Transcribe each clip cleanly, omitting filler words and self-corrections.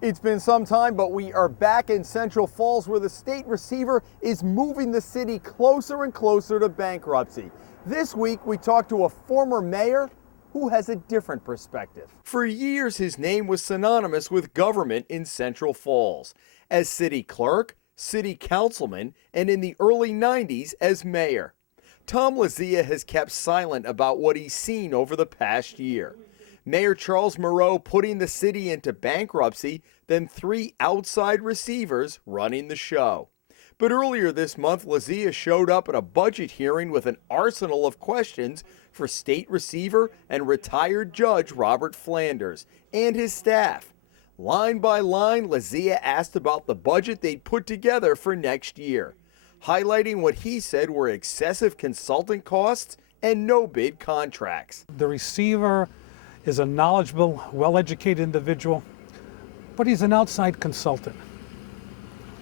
It's been some time, but we are back in Central Falls where the state receiver is moving the city closer and closer to bankruptcy. This week, we talked to a former mayor who has a different perspective. For years, his name was synonymous with government in Central Falls, as city clerk, city councilman, and in the early 90s as mayor. Tom Lazia has kept silent about what he's seen over the past year. Mayor Charles Moreau putting the city into bankruptcy, then 3 outside receivers running the show. But earlier this month, Lazia showed up at a budget hearing with an arsenal of questions for state receiver and retired judge Robert Flanders and his staff. Line by line, Lazia asked about the budget they'd put together for next year, highlighting what he said were excessive consultant costs and no-bid contracts. The receiver is a knowledgeable, well-educated individual, but he's an outside consultant.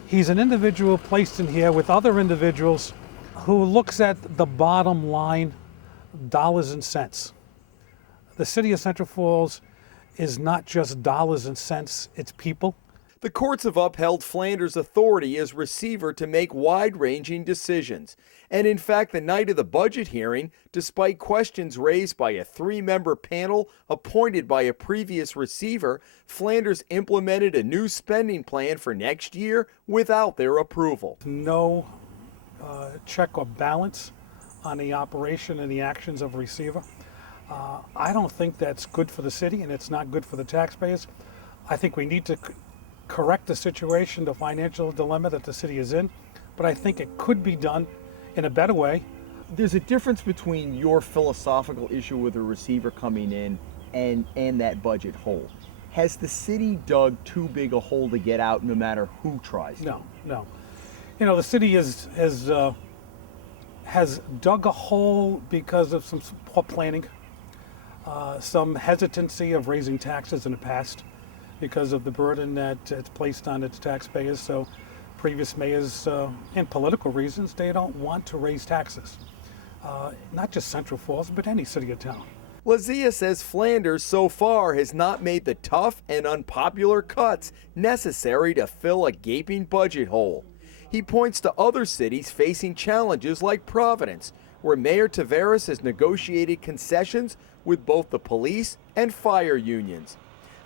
He's an individual placed in here with other individuals who looks at the bottom line, dollars and cents. The city of Central Falls is not just dollars and cents, it's people. The courts have upheld Flanders' authority as receiver to make wide-ranging decisions. And in fact, the night of the budget hearing, despite questions raised by a 3-member panel appointed by a previous receiver, Flanders implemented a new spending plan for next year without their approval. No check or balance on the operation and the actions of a receiver. I don't think that's good for the city, and it's not good for the taxpayers. I think we need to correct the situation, the financial dilemma that the city is in, but I think it could be done in a better way. There's a difference between your philosophical issue with a receiver coming in and that budget hole. Has the city dug too big a hole to get out no matter who tries? No. You know, the city has dug a hole because of some poor planning, some hesitancy of raising taxes in the past, because of the burden that it's placed on its taxpayers. So previous mayors, and political reasons, they don't want to raise taxes. Not just Central Falls, but any city or town. Lazia says Flanders so far has not made the tough and unpopular cuts necessary to fill a gaping budget hole. He points to other cities facing challenges like Providence, where Mayor Taveras has negotiated concessions with both the police and fire unions.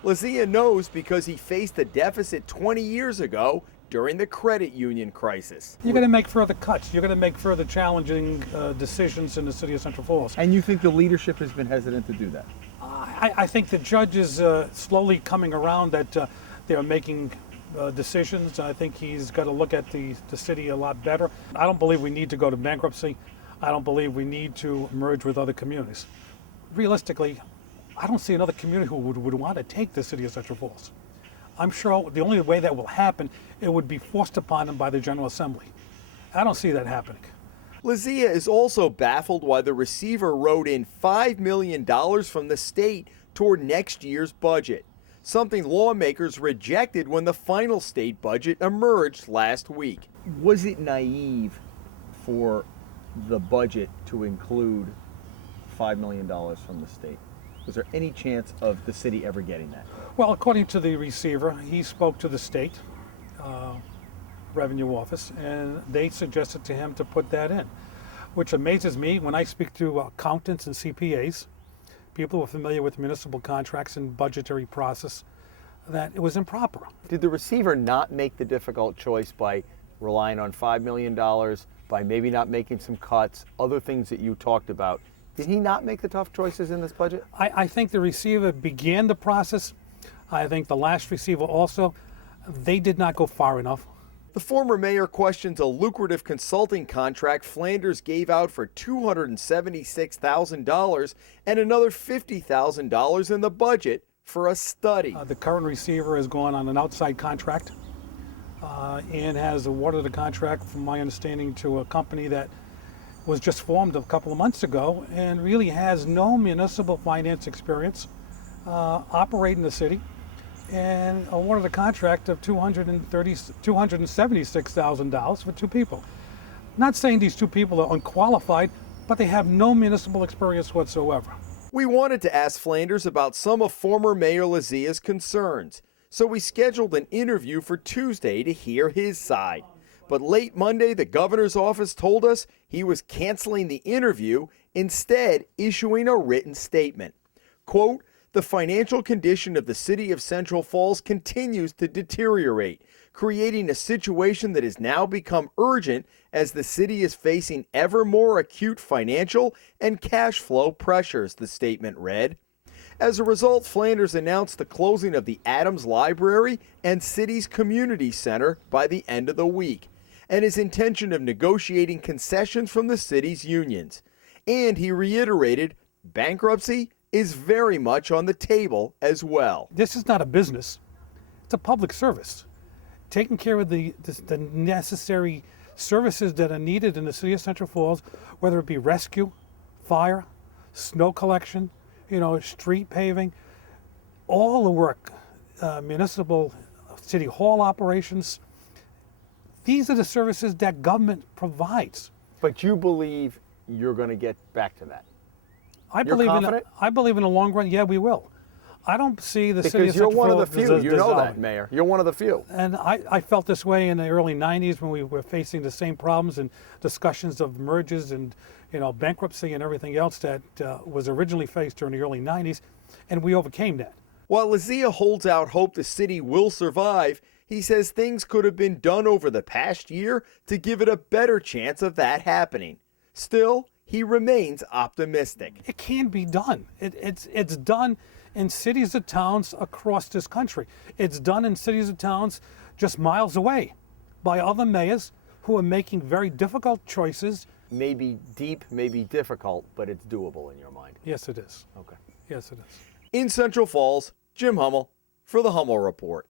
Lazia knows because he faced a deficit 20 years ago during the credit union crisis. You're going to make further cuts. You're going to make further challenging decisions in the city of Central Falls. And you think the leadership has been hesitant to do that? I think the judge is slowly coming around that they're making decisions. I think he's got to look at the city a lot better. I don't believe we need to go to bankruptcy. I don't believe we need to merge with other communities. Realistically, I don't see another community who would want to take the city of Central Falls. I'm sure the only way that will happen, it would be forced upon them by the General Assembly. I don't see that happening. Lazia is also baffled why the receiver wrote in $5 million from the state toward next year's budget, something lawmakers rejected when the final state budget emerged last week. Was it naive for the budget to include $5 million from the state? Was there any chance of the city ever getting that? Well, according to the receiver, he spoke to the state revenue office, and they suggested to him to put that in, which amazes me when I speak to accountants and CPAs, people who are familiar with municipal contracts and budgetary process, that it was improper. Did the receiver not make the difficult choice by relying on $5 million, by maybe not making some cuts, other things that you talked about? Did he not make the tough choices in this budget? I think the receiver began the process. I think the last receiver also, they did not go far enough. The former mayor questions a lucrative consulting contract Flanders gave out for $276,000 and another $50,000 in the budget for a study. The current receiver has gone on an outside contract and has awarded a contract, from my understanding, to a company that was just formed a couple of months ago and really has no municipal finance experience operating the city, and awarded a contract of $276,000 for 2 people. Not saying these 2 people are unqualified, but they have no municipal experience whatsoever. We wanted to ask Flanders about some of former Mayor Lazia's concerns, so we scheduled an interview for Tuesday to hear his side. But late Monday, the governor's office told us he was canceling the interview, instead issuing a written statement. Quote, "The financial condition of the city of Central Falls continues to deteriorate, creating a situation that has now become urgent as the city is facing ever more acute financial and cash flow pressures," the statement read. As a result, Flanders announced the closing of the Adams Library and city's community center by the end of the week, and his intention of negotiating concessions from the city's unions. And he reiterated bankruptcy is very much on the table as well. This is not a business. It's a public service. Taking care of the necessary services that are needed in the city of Central Falls, whether it be rescue, fire, snow collection, street paving, all the work, municipal, city hall operations. These are the services that government provides. But you believe you're going to get back to that? I You're confident? I believe in the long run, yeah, we will. I don't see the city of Because you're Central one of the Falls few. You know that, dissolving. Mayor. You're one of the few. And I felt this way in the early 90s when we were facing the same problems and discussions of mergers and bankruptcy and everything else that was originally faced during the early 90s, and we overcame that. While Lazia holds out hope the city will survive, he says things could have been done over the past year to give it a better chance of that happening. Still, he remains optimistic. It can be done. It's done in cities and towns across this country. It's done in cities and towns just miles away by other mayors who are making very difficult choices. Maybe deep, maybe difficult, but it's doable in your mind. Yes, it is. Okay. Yes, it is. In Central Falls, Jim Hummel for the Hummel Report.